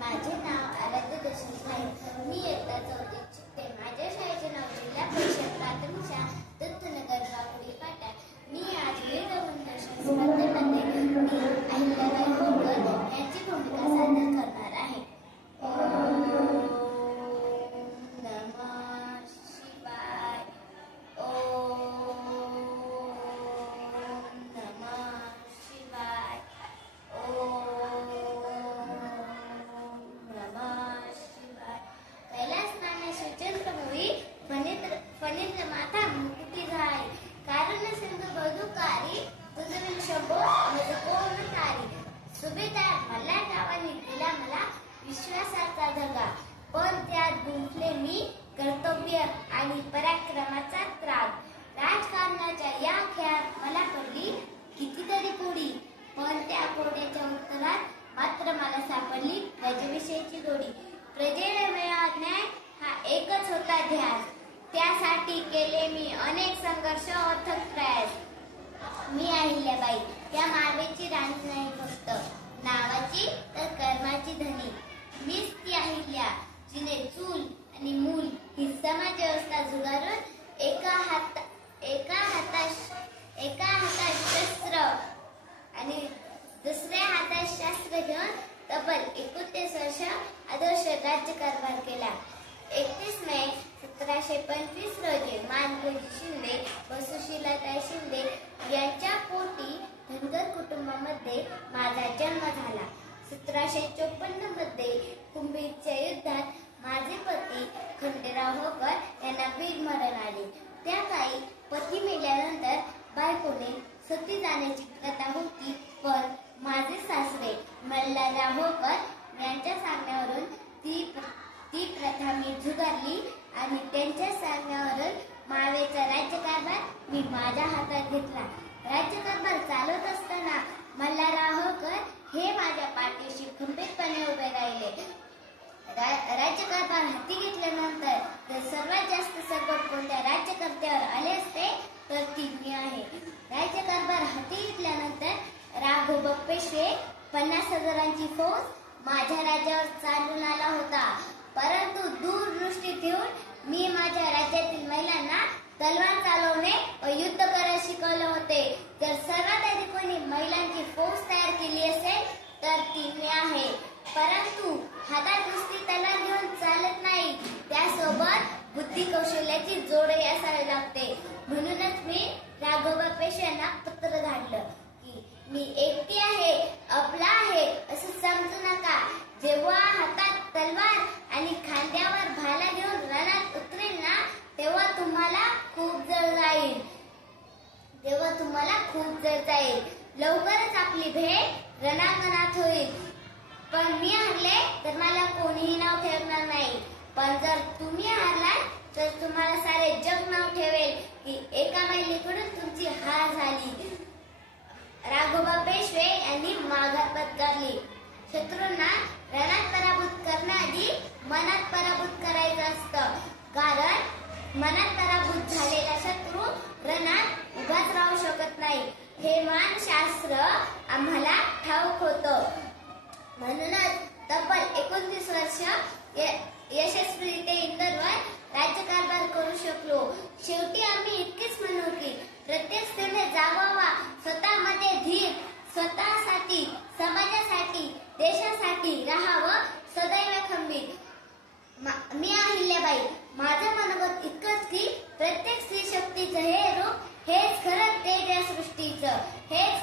माझे नाव आराध्य दर्शन आहे. मी इयत्ता 4वीत शिकते. माझ्या शाळेचे नाव जिल्हा परिषद प्राथमिक शाळा दत्तनगर वाकुडी फाटा. मी आज वीररघुवंश दर्शन स्पर्धेमध्ये अहिल्याबाई होळकर यांची भूमिका सादर करणार आहे. सुभेदार मल्हाररावांनी दिला मला विश्वासाचा धगा, पण त्यात गुंफले मी कर्तव्य आणि पराक्रमाचा त्राग. राजकारणाच्या या खेळात मला पडली कितीतरी कोडी, पण त्या कोड्याच्या उत्तरात मात्र मला सापडली प्रजेविषयीची गोडी. प्रजेला मिळावा न्याय हा एकच होता ध्यास, त्यासाठी केले मी अनेक संघर्ष अथक प्रयास. मी अहिल्याबाई त्या मावेची राणी नाही फक्त नावाची तर कर्माची धनी. मीच ती अहिल्या जिने चूल आणि मूल ही समाज व्यवस्था जुगारून एका हातात शस्त्र आणि दुसऱ्या हातात शास्त्र घेऊन तब्बल 39 वर्ष आदर्श राज्यकारभार केला. 31 मे 1725 रोजी मानकोजी शिंदे व सुशीलाताई शिंदे यांच्या पोटी धनगर कुटुंबामध्ये माझा जन्म झाला. 1754 मध्ये कुंभीच्या युद्धात माझे पती खंडेराव होळकर यांना वीरमरण आले. त्या काळी पती मेल्यानंतर बायकोने सती जाण्याची प्रथा होती, पण माझे सासरे मल्हारराव होळकर यांच्या सांगण्यावरून ती प्रथा मी झुगारली आणि त्यांच्या सांगण्यावरून मावेचा राज्यकारभार मी माझ्या हातात घेतला. राज्यकारभार चालवत असताना मल्हारराव होळकर हे माझ्या पाठीशी खंबीरपणे उभे राहिले. राज्यकारभार हाती घेतल्यानंतर जर सर्वात जास्त संकट कोणत्या राज्यकर्त्यावर आले असते तर ती मी आहे. राज्यकारभार हाती घेतल्यानंतर राघोबा पेशवे 50,000ची फौज माझ्या राज्यावर चालून आला होता, परंतु दूरदृष्टी ठेवून मी माझ्या राज्यातील महिलांना तलवार चालवणे व युद्ध करायला शिकवले होते. जर सर्वात आधी कोणी महिलांची फौज तयार केली असेल तर ती मी आहे. परंतु हातात नुसती तलवार घेऊन चालत नाही, त्यासोबत बुद्धी कौशल्याची जोडही असावी लागते. म्हणूनच मी राघोबा पेशव्यांना पत्र धाडलं की मी एकटी आहे, आपला आहे असं समजू नका. जेव्हा हातात तलवार आणि खांद्यावर भाला घेऊन रणात उतरेल ना, तेव्हा तुम्हाला खूप जड जाईल. लवकरच आपली भेट रणांगणात होईल. पण मी हारले तर मला कोणीही नाव ठेवणार नाही, पण जर तुम्ही हारलात तर तुम्हाला सारे जग नाव ठेवेल की एका महिलेकडून तुमची हार झाली. राघोबा पेशवे यांनी माघार पत्करली. शत्रूंना रणात पराभूत करण्याआधी मनात पराभूत करायचं असतं, कारण मनात पराभूत झालेला शत्रू रणात उभाच राहू शकत नाही, हे मानशास्त्र आम्हाला ठाऊक होतं. म्हणूनच तब्बल 29 वर्ष यशस्वीरित्या इंदोरवर राज्यकारभार करू शकलो. शेवटी आम्ही इतकेच म्हणू की प्रत्येक स्त्रीने जागवावा स्वतःमध्ये धीर, स्वतःसाठी, समाजासाठी, देशासाठी राहावं सदैव खंबीर. मी अहिल्याबाई, माझं मनोगत इतकंच की प्रत्येक स्त्री शक्तीचं हे रूप, हेच खरं तेज या सृष्टीचं, हेच